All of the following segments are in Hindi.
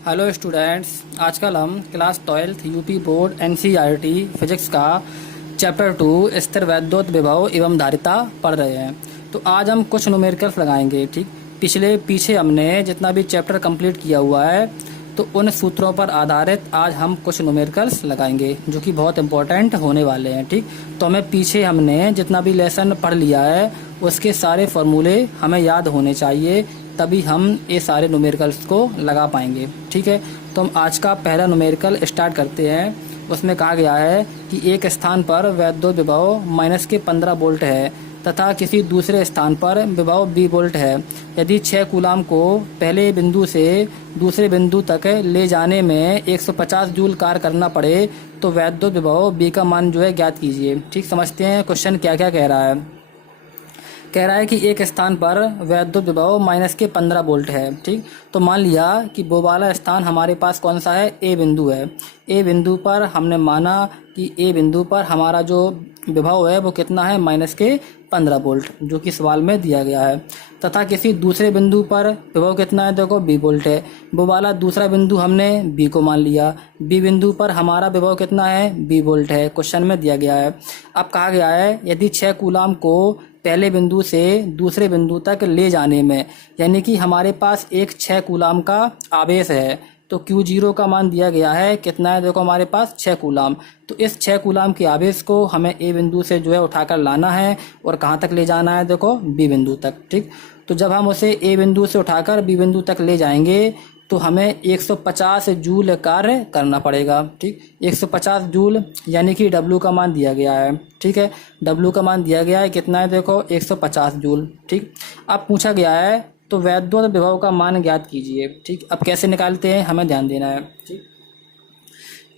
हेलो स्टूडेंट्स, आजकल हम class 12 UP board NCERT physics का चैप्टर 2 स्थिर वैद्युत विभव एवं धारिता पढ़ रहे हैं। तो आज हम कुछ न्यूमेरिकल्स लगाएंगे। ठीक, पीछे हमने जितना भी चैप्टर कंप्लीट किया हुआ है तो उन सूत्रों पर आधारित आज हम कुछ न्यूमेरिकल्स लगाएंगे जो कि बहुत इंपॉर्टेंट होने वाले हैं। ठीक, तो हमने जितना भी लेसन पढ़ लिया है उसके सारे फॉर्मूले हमें याद होने चाहिए, तभी हम ये सारे न्यूमेरिकल्स को लगा पाएंगे। ठीक है, तो हम आज का पहला न्यूमेरिकल स्टार्ट करते हैं। उसमें कहा गया है कि एक स्थान पर वैद्युत विभव -15 वोल्ट है तथा किसी दूसरे स्थान पर विभव 20 वोल्ट है। यदि 6 कूलाम को पहले बिंदु से दूसरे बिंदु तक ले जाने में 150 जूल कार्य करना पड़े तो वैद्युत विभव बी का मान जो है ज्ञात कीजिए। ठीक, समझते हैं क्वेश्चन क्या क्या कह रहा है। कह रहा है कि एक स्थान पर वैद्युत विभव -15 वोल्ट है। ठीक, तो मान लिया कि वो वाला स्थान हमारे पास कौन सा है, ए बिंदु है। ए बिंदु पर हमने माना कि ए बिंदु पर हमारा जो विभव है वो कितना है, -15 वोल्ट, जो कि सवाल में दिया गया है। तथा किसी दूसरे बिंदु पर विभव कितना है, देखो 20 वोल्ट है। वो वाला दूसरा बिंदु हमने बी को मान लिया। बी बिंदु पर हमारा विभव कितना है, 20 वोल्ट है, क्वेश्चन में दिया गया है। अब कहा गया है यदि 6 कूलाम को पहले बिंदु से दूसरे बिंदु तक ले जाने में, यानी कि हमारे पास एक 6 कूलाम का आवेश है, तो Q0 का मान दिया गया है कितना है, देखो हमारे पास 6 कूलाम। तो इस 6 कूलाम के आवेश को हमें ए बिंदु से जो है उठाकर लाना है और कहाँ तक ले जाना है, देखो बी बिंदु तक। ठीक, तो जब हम उसे ए बिंदु से उठाकर बी बिंदु तक ले जाएंगे तो हमें 150 जूल कार्य करना पड़ेगा। ठीक, 150 जूल यानी कि डब्ल्यू का मान दिया गया है। ठीक है, डब्ल्यू का मान दिया गया है कितना है, देखो 150 जूल। ठीक, अब पूछा गया है तो वैद्युत विभव का मान ज्ञात कीजिए। ठीक, अब कैसे निकालते हैं हमें ध्यान देना है। ठीक,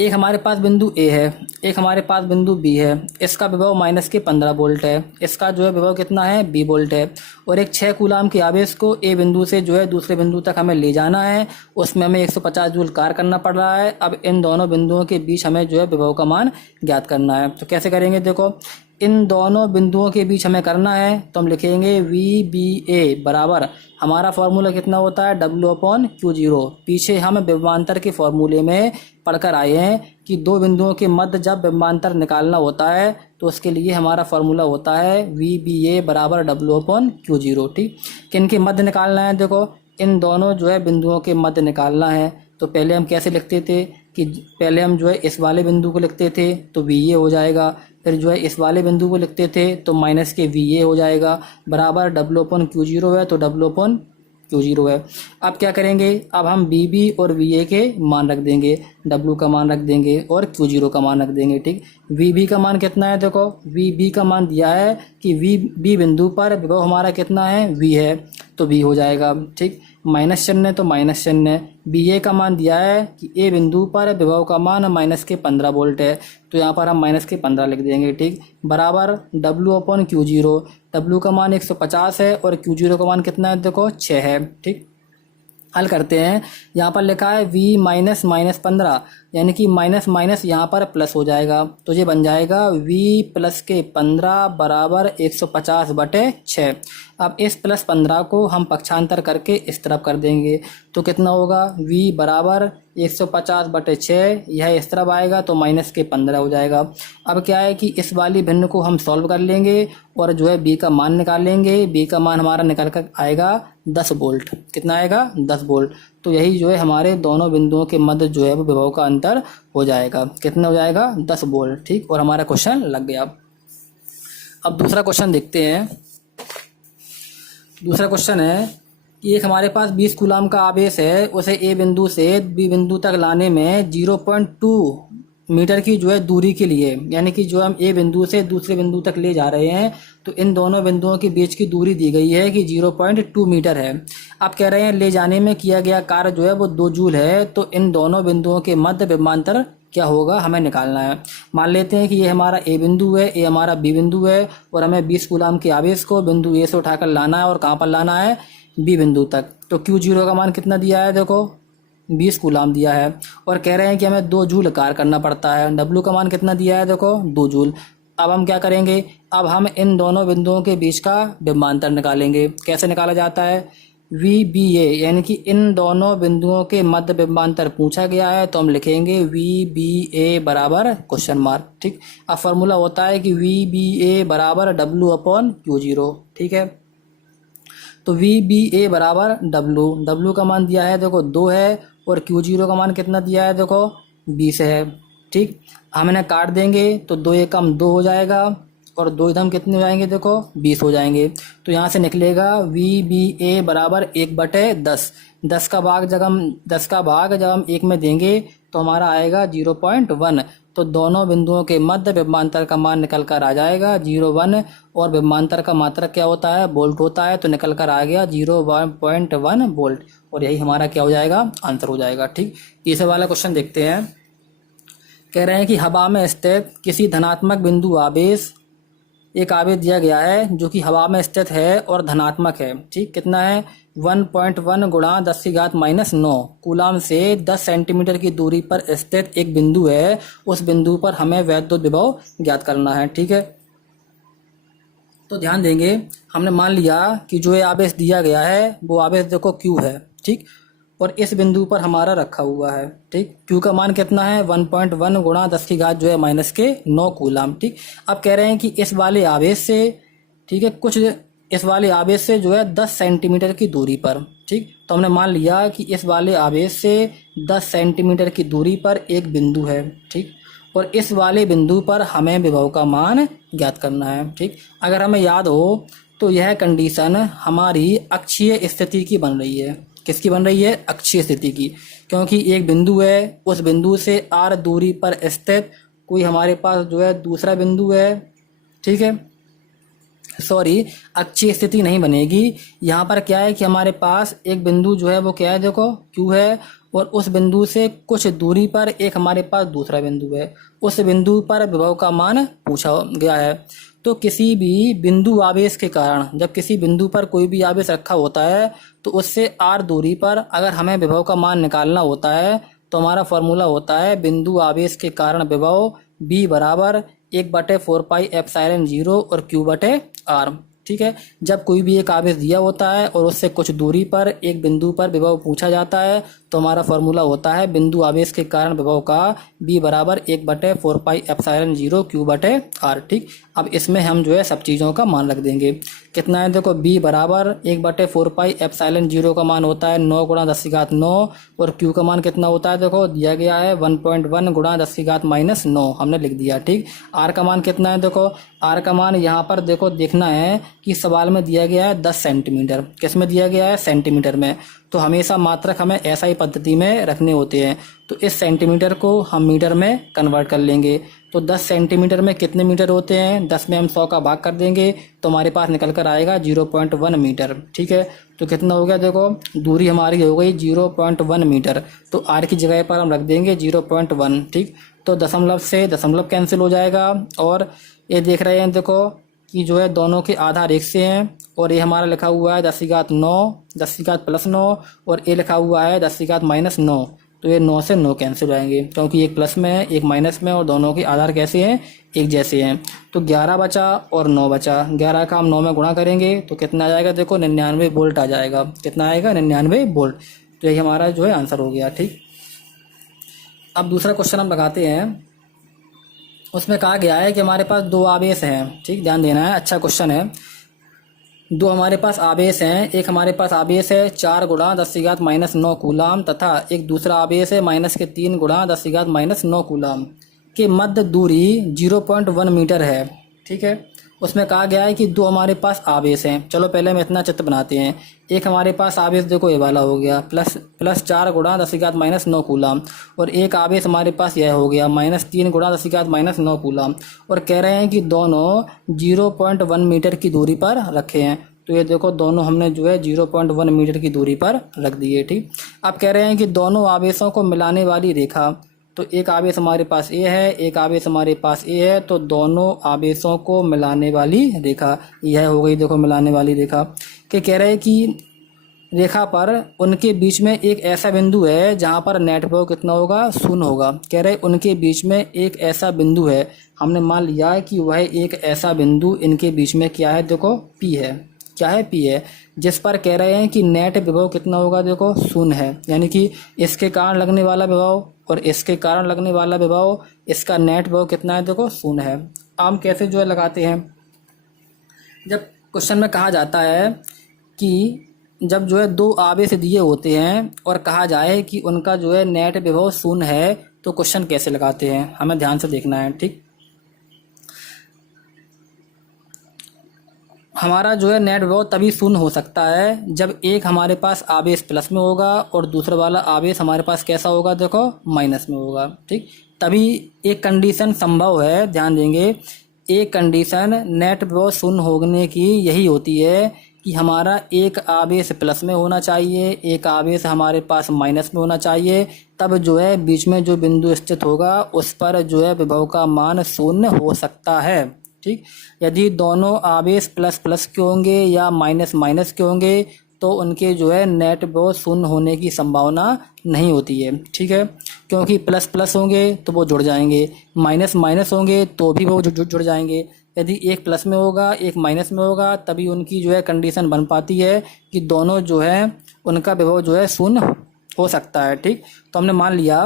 एक हमारे पास बिंदु ए है, एक हमारे पास बिंदु बी है। इसका विभव -15 वोल्ट है, इसका जो है विभव कितना है, 20 वोल्ट है। और एक 6 कूलाम के आवेश को ए बिंदु से जो है दूसरे बिंदु तक हमें ले जाना है, उसमें हमें 150 जूल कार्य करना पड़ रहा है। अब इन दोनों बिंदुओं के बीच हमें जो है विभव का मान ज्ञात करना है। तो कैसे करेंगे, देखो इन दोनों बिंदुओं के बीच हमें करना है तो हम लिखेंगे VBA बराबर, हमारा फॉर्मूला कितना होता है, W/Q0। पीछे हम विभवांतर के फॉर्मूले में पढ़कर आए हैं कि दो बिंदुओं के मध्य जब विभवांतर निकालना होता है तो उसके लिए हमारा फॉर्मूला होता है VBA बराबर W/Q0। ठीक, किन के मध्य निकालना है, देखो इन दोनों जो है बिंदुओं के मध्य निकालना है। तो पहले हम कैसे लिखते थे कि पहले हम जो है इस वाले बिंदु को लिखते थे तो VA हो जाएगा, फिर जो है इस वाले बिंदु को लिखते थे तो माइनस के VA हो जाएगा, बराबर W/Q0 है तो W/Q0 है। अब क्या करेंगे, अब हम BB और VA के मान रख देंगे, W का मान रख देंगे और Q0 का मान रख देंगे। ठीक, VB का मान कितना है, देखो VB का मान दिया है कि B बिंदु पर विभव हमारा कितना है, V है, तो V हो जाएगा। ठीक, माइनस चिन्ह तो माइनस चिन्ह। BA का मान दिया है कि ए बिंदु पर विभव का मान -15 वोल्ट है, तो यहाँ पर हम -15 लिख देंगे। ठीक, बराबर W/Q0, W का मान 150 है और Q0 का मान कितना है, देखो 6 है। ठीक, हल करते हैं। यहाँ पर लिखा है V -15, यानी कि माइनस माइनस यहाँ पर प्लस हो जाएगा, तो ये बन जाएगा V + के 15 बराबर 150/6। अब इस +15 को हम पक्षांतर करके इस तरफ कर देंगे तो कितना होगा, V बराबर 150/6, यह इस तरफ आएगा तो -15 हो जाएगा। अब क्या है कि इस वाली भिन्न को हम सॉल्व कर लेंगे और जो है B का मान निकालेंगे। B का मान हमारा निकल कर आएगा 10 वोल्ट। कितना आएगा, 10 वोल्ट। तो यही जो है हमारे दोनों बिंदुओं के मध्य जो है वो विभव का अंतर हो जाएगा। कितना हो जाएगा, 10 वोल्ट। ठीक, और हमारा क्वेश्चन लग गया। अब दूसरा क्वेश्चन देखते हैं। दूसरा क्वेश्चन है कि एक हमारे पास 20 कूलाम का आवेश है, उसे ए बिंदु से बी बिंदु तक लाने में 0.2 मीटर की जो है दूरी के लिए, यानी कि जो हम ए बिंदु से दूसरे बिंदु तक ले जा रहे हैं तो इन दोनों बिंदुओं के बीच की दूरी दी गई है कि 0.2 मीटर है। आप कह रहे हैं ले जाने में किया गया कार्य जो है वो 2 जूल है, तो इन दोनों बिंदुओं के मध्य विभवांतर क्या होगा हमें निकालना है। मान लेते हैं कि ये हमारा ए बिंदु है, ये हमारा बी बिंदु है और हमें 20 कूलाम के आवेश को बिंदु ए से उठाकर लाना है और कहाँ पर लाना है, बी बिंदु तक। तो Q0 का मान कितना दिया है, देखो 20 कूलाम दिया है और कह रहे हैं कि हमें 2 जूल कार्य करना पड़ता है। W का मान कितना दिया है, देखो 2 जूल। अब हम क्या करेंगे, अब हम इन दोनों बिंदुओं के बीच का विभवांतर निकालेंगे। कैसे निकाला जाता है, VBA यानी कि इन दोनों बिंदुओं के मध्य विभवांतर पूछा गया है, तो हम लिखेंगे VBA बराबर क्वेश्चन मार्क। ठीक, अब फॉर्मूला होता है कि VBA बराबर W/Q0। ठीक है, तो VBA बराबर W का मान दिया है देखो 2 है, और Q0 का मान कितना दिया है देखो 20 है। ठीक, हम इन्हें काट देंगे तो 2 एकम 2 हो जाएगा, और 2 इधम कितने हो जाएंगे देखो 20 हो जाएंगे। तो यहाँ से निकलेगा VBA बराबर 1/10। 10 का भाग जब हम 1 में देंगे तो हमारा आएगा 0.1। तो दोनों बिंदुओं के मध्य विभवांतर का मान निकल कर आ जाएगा 0.1, और विभवांतर का मात्रक क्या होता है वोल्ट होता है, तो निकल कर आ गया 0.1 वोल्ट, और यही हमारा क्या हो जाएगा आंसर हो जाएगा। ठीक, तीसरे वाला क्वेश्चन देखते हैं। कह रहे हैं कि हवा में स्थित किसी धनात्मक बिंदु आवेश, एक आवेश दिया गया है जो कि हवा में स्थित है और धनात्मक है। ठीक, कितना है 1.1 गुणा 10⁻⁻9 कूलाम से 10 सेंटीमीटर की दूरी पर स्थित एक बिंदु है। उस बिंदु पर हमें वैद्युत विभव ज्ञात करना है। ठीक है, तो ध्यान देंगे, हमने मान लिया कि जो ये आवेश दिया गया है वो आवेश देखो Q है। ठीक, और इस बिंदु पर हमारा रखा हुआ है। ठीक, Q का मान कितना है 1.1 गुणा 10⁻⁻9 कूलाम। ठीक, अब कह रहे हैं कि इस वाले आवेश से, ठीक है, इस वाले आवेश से जो है 10 सेंटीमीटर की दूरी पर। ठीक, तो हमने मान लिया कि इस वाले आवेश से 10 सेंटीमीटर की दूरी पर एक बिंदु है। ठीक, और इस वाले बिंदु पर हमें विभव का मान ज्ञात करना है। ठीक, अगर हमें याद हो तो यह कंडीशन हमारी अक्षीय स्थिति की बन रही है। किसकी बन रही है? अक्षीय स्थिति की, क्योंकि एक बिंदु है, उस बिंदु से r दूरी पर स्थित कोई हमारे पास जो है दूसरा बिंदु है। ठीक है, सॉरी, अक्षीय स्थिति नहीं बनेगी। यहाँ पर क्या है कि हमारे पास एक बिंदु जो है वो क्या है देखो Q है, और उस बिंदु से कुछ दूरी पर एक हमारे पास दूसरा बिंदु है। उस बिंदु पर विभव का मान पूछा गया है। तो किसी भी बिंदु आवेश के कारण, जब किसी बिंदु पर कोई भी आवेश रखा होता है तो उससे r दूरी पर अगर हमें विभव का मान निकालना होता है तो हमारा फॉर्मूला होता है बिंदु आवेश के कारण विभव B बराबर 1/4πε0 और Q/r। ठीक है, जब कोई भी एक आवेश दिया होता है और उससे कुछ दूरी पर एक बिंदु पर विभव पूछा जाता है तो हमारा फॉर्मूला होता है बिंदु आवेश के कारण विभव का B बराबर 1/4πε0 Q/r। ठीक, अब इसमें हम जो है सब चीज़ों का मान रख देंगे। कितना है देखो B बराबर 1/4πε0 का मान होता है 9 गुणा 10⁻9, और Q का मान कितना होता है देखो दिया गया है 1.1 गुणा 10⁻9 हमने लिख दिया। ठीक, R का मान कितना है देखो, R का मान यहाँ पर देखो देखना है कि सवाल में दिया गया है 10 सेंटीमीटर। किस में दिया गया है? सेंटीमीटर में। तो हमेशा मात्रक हमें ऐसा ही पद्धति में रखने होते हैं। तो इस सेंटीमीटर को हम मीटर में कन्वर्ट कर लेंगे। तो 10 सेंटीमीटर में कितने मीटर होते हैं? 10 में हम 100 का भाग कर देंगे तो हमारे पास निकल कर आएगा 0.1 मीटर। ठीक है, तो कितना हो गया देखो, दूरी हमारी हो गई 0.1 मीटर। तो R की जगह पर हम रख देंगे 0.1। ठीक, तो दशमलव से दशमलव कैंसिल हो जाएगा, और ये देख रहे हैं देखो कि जो है दोनों के आधार एक से हैं, और ये हमारा लिखा हुआ है 10⁻9, 10⁻+9, और ये लिखा हुआ है 10⁻−9। तो ये 9 से 9 कैंसिल हो जाएंगे, क्योंकि एक प्लस में है एक माइनस में, और दोनों के आधार कैसे हैं? एक जैसे हैं। तो 11 बचा और 9 बचा। 11 का हम 9 में गुणा करेंगे तो कितना आ जाएगा देखो 99 वोल्ट आ जाएगा। कितना आएगा? 99 वोल्ट। तो यही हमारा जो है आंसर हो गया। ठीक, अब दूसरा क्वेश्चन हम लगाते हैं। उसमें कहा गया है कि हमारे पास 2 आवेश हैं। ठीक, ध्यान देना है, अच्छा क्वेश्चन है। 2 हमारे पास आवेश हैं। एक हमारे पास आवेश है 4 गुणा 10⁻−9 कूलाम, तथा एक दूसरा आवेश है -3 गुणा 10⁻−9 कूलाम के मध्य दूरी 0.1 मीटर है। ठीक है, उसमें कहा गया है कि 2 हमारे पास आवेश हैं। चलो पहले हम इतना चित्र बनाते हैं। एक हमारे पास आवेश देखो ये वाला हो गया प्लस 4 गुणा 10⁻−9 कूलाम, और एक आवेश हमारे पास यह हो गया -3 गुणा 10⁻−9 कूलाम, और कह रहे हैं कि दोनों 0.1 मीटर की दूरी पर रखे हैं। तो ये देखो दोनों हमने जो है 0.1 मीटर की दूरी पर रख दिए। ठीक, अब कह रहे हैं कि दोनों आवेशों को मिलाने वाली रेखा, तो एक आवेश हमारे पास ए है, एक आवेश हमारे पास ए है, तो दोनों आवेशों को मिलाने वाली रेखा यह हो गई देखो मिलाने वाली रेखा। के कह रहे हैं कि रेखा पर उनके बीच में एक ऐसा बिंदु है जहां पर नेट विभव कितना होगा? 0 होगा। कह रहे उनके बीच में एक ऐसा बिंदु है, हमने मान लिया कि वह एक ऐसा बिंदु इनके बीच में क्या है देखो P है। क्या है, P है, जिस पर कह रहे हैं कि नेट विभव कितना होगा, देखो 0 है, यानी कि इसके कारण लगने वाला विभव और इसके कारण लगने वाला विभव, इसका नेट विभव कितना है, देखो 0 है। हम कैसे जो है लगाते हैं, जब क्वेश्चन में कहा जाता है कि जब जो है दो आवेश दिए होते हैं और कहा जाए कि उनका जो है नेट विभव 0 है, तो क्वेश्चन कैसे लगाते हैं, हमें ध्यान से देखना है। ठीक, हमारा जो है नेट विभव तभी 0 हो सकता है जब एक हमारे पास आवेश प्लस में होगा और दूसरा वाला आवेश हमारे पास कैसा होगा, देखो माइनस में होगा। ठीक, तभी एक कंडीशन संभव है, ध्यान देंगे, एक कंडीशन नेट विभव 0 होने की यही होती है कि हमारा एक आवेश प्लस में होना चाहिए, एक आवेश हमारे पास माइनस में होना चाहिए, तब जो है बीच में जो बिंदु स्थित होगा उस पर जो है विभव का मान 0 हो सकता है। ठीक, यदि दोनों आवेश प्लस प्लस के होंगे या माइनस माइनस के होंगे तो उनके जो है नेट विभव 0 होने की संभावना नहीं होती है। ठीक है, क्योंकि प्लस प्लस होंगे तो वो जुड़ जाएंगे, माइनस माइनस होंगे तो भी वो जुड़ जाएंगे। यदि एक प्लस में होगा एक माइनस में होगा तभी उनकी जो है कंडीशन बन पाती है कि दोनों जो है उनका विभव जो है 0 हो सकता है। ठीक, तो हमने मान लिया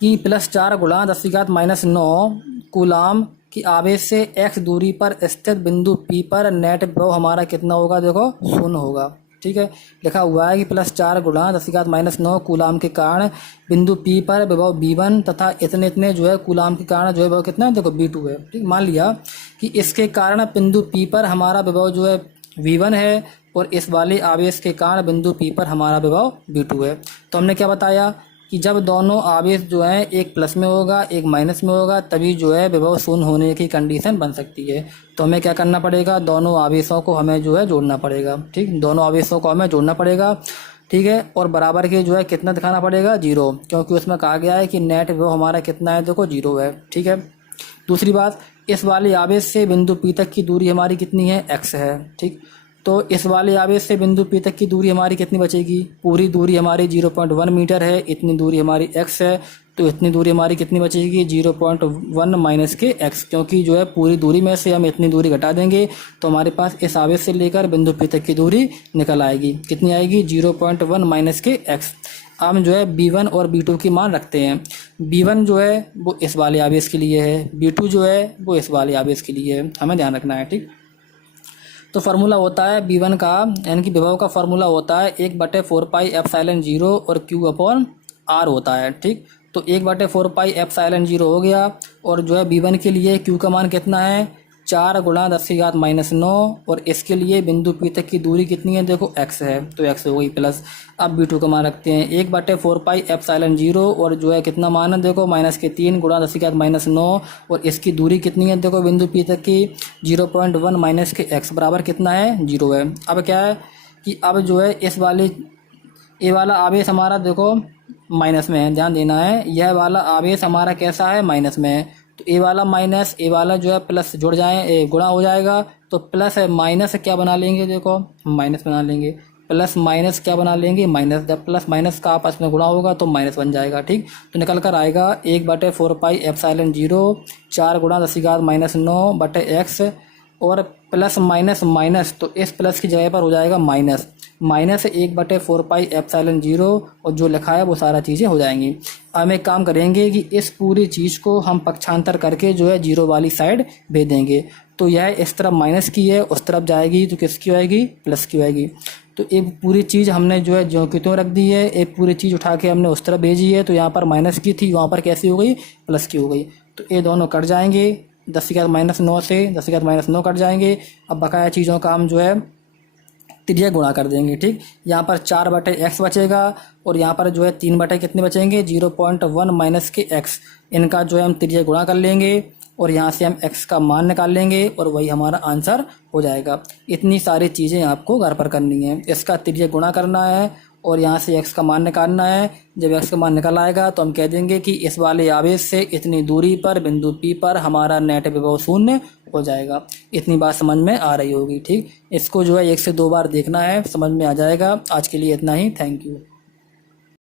कि +4 × 10⁻⁹ कूलाम की आवेश से x दूरी पर स्थित बिंदु P पर नेट विभव हमारा कितना होगा, देखो 0 होगा। ठीक है, लिखा हुआ है कि +4 × 10⁻⁹ कूलाम के कारण बिंदु P पर विभव V1 तथा इतने इतने जो है कूलाम के कारण जो है विभव कितना है, देखो V2 है। ठीक, मान लिया कि इसके कारण बिंदु P पर हमारा विभव जो है V1 है और इस वाले आवेश के कारण बिंदु P पर हमारा विभव V2 है। तो हमने क्या बताया कि जब दोनों आवेश जो हैं एक प्लस में होगा एक माइनस में होगा तभी जो है विभव 0 होने की कंडीशन बन सकती है। तो हमें क्या करना पड़ेगा, दोनों आवेशों को हमें जो है जोड़ना पड़ेगा। ठीक, दोनों आवेशों को हमें जोड़ना पड़ेगा। ठीक है, और बराबर के जो है कितना दिखाना पड़ेगा, 0, क्योंकि उसमें कहा गया है कि नेट विभव हमारा कितना है, देखो 0 है। ठीक है, दूसरी बात, इस वाले आवेश से बिंदु P तक की दूरी हमारी कितनी है, x है। ठीक, तो इस वाले आवेश से बिंदु P तक की दूरी हमारी कितनी बचेगी, पूरी दूरी हमारी 0.1 मीटर है, इतनी दूरी हमारी x है, तो इतनी दूरी हमारी कितनी बचेगी, 0.1 माइनस के x, क्योंकि जो है पूरी दूरी में से हम इतनी दूरी घटा देंगे तो हमारे पास इस आवेश से लेकर बिंदु P तक की दूरी निकल आएगी। कितनी आएगी, 0.1 माइनस के x। हम जो है B1 और B2 की मान रखते हैं। B1 जो है वो इस वाले आवेश के लिए है, B2 जो है वो इस वाले आवेश के लिए है, हमें ध्यान रखना है। ठीक, तो फार्मूला होता है B1 का, यानी कि विभव का फार्मूला होता है 1/4πε0 और Q/R होता है। ठीक, तो 1/4πε0 हो गया और जो है B1 के लिए Q का मान कितना है, 4 × 10⁻⁹ और इसके लिए बिंदु P तक की दूरी कितनी है, देखो x है, तो x हो गई प्लस। अब B2 का मान रखते हैं 1/4πε0 और जो है कितना मान है, देखो -3 × 10⁻⁹ और इसकी दूरी कितनी है, देखो बिंदु P तक की 0.1 माइनस के x बराबर कितना है, 0 है। अब क्या है कि अब जो है इस वाले ये वाला आवेश हमारा देखो माइनस में है, ध्यान देना है, यह वाला आवेश हमारा कैसा है, माइनस में है, तो ए वाला माइनस ए वाला जो है प्लस जुड़ जाए, गुणा हो जाएगा, तो प्लस है माइनस क्या बना लेंगे, देखो माइनस बना लेंगे, प्लस माइनस क्या बना लेंगे, माइनस। जब प्लस माइनस का आपस में गुणा होगा तो माइनस बन जाएगा। ठीक, तो निकल कर आएगा 1/4πε0 4 × 10⁻⁹x और प्लस माइनस माइनस, तो इस प्लस की जगह पर हो जाएगा माइनस, माइनस 1/4πε0 और जो लिखा है वो सारा चीज़ें हो जाएंगी। हम एक काम करेंगे कि इस पूरी चीज़ को हम पक्षांतर करके जो है 0 वाली साइड भेज देंगे, तो यह इस तरफ माइनस की है उस तरफ जाएगी तो किसकी आएगी, प्लस की आएगी। तो एक पूरी चीज़ हमने जो है ज्यों की त्यों रख दी है, एक पूरी चीज़ उठा के हमने उस तरफ भेजी है, तो यहाँ पर माइनस की थी वहाँ पर कैसी हो गई, प्लस की हो गई। तो ये दोनों कट जाएंगे, 10⁻⁹ से 10⁻⁹ कट जाएंगे। अब बकाया चीज़ों का हम जो है त्रिज्या गुणा कर देंगे। ठीक, यहाँ पर 4/x बचेगा और यहाँ पर जो है 3 कितने बचेंगे, 0.1 माइनस के x, इनका जो है हम त्रिज्या गुणा कर लेंगे और यहाँ से हम x का मान निकाल लेंगे और वही हमारा आंसर हो जाएगा। इतनी सारी चीज़ें आपको घर पर करनी है, इसका त्रिज्या गुणा करना है और यहाँ से x का मान निकालना है। जब x का मान निकल आएगा तो हम कह देंगे कि इस वाले आवेश से इतनी दूरी पर बिंदु P पर हमारा नेट विभव 0 हो जाएगा। इतनी बात समझ में आ रही होगी। ठीक, इसको जो है 1 से 2 बार देखना है, समझ में आ जाएगा। आज के लिए इतना ही, थैंक यू।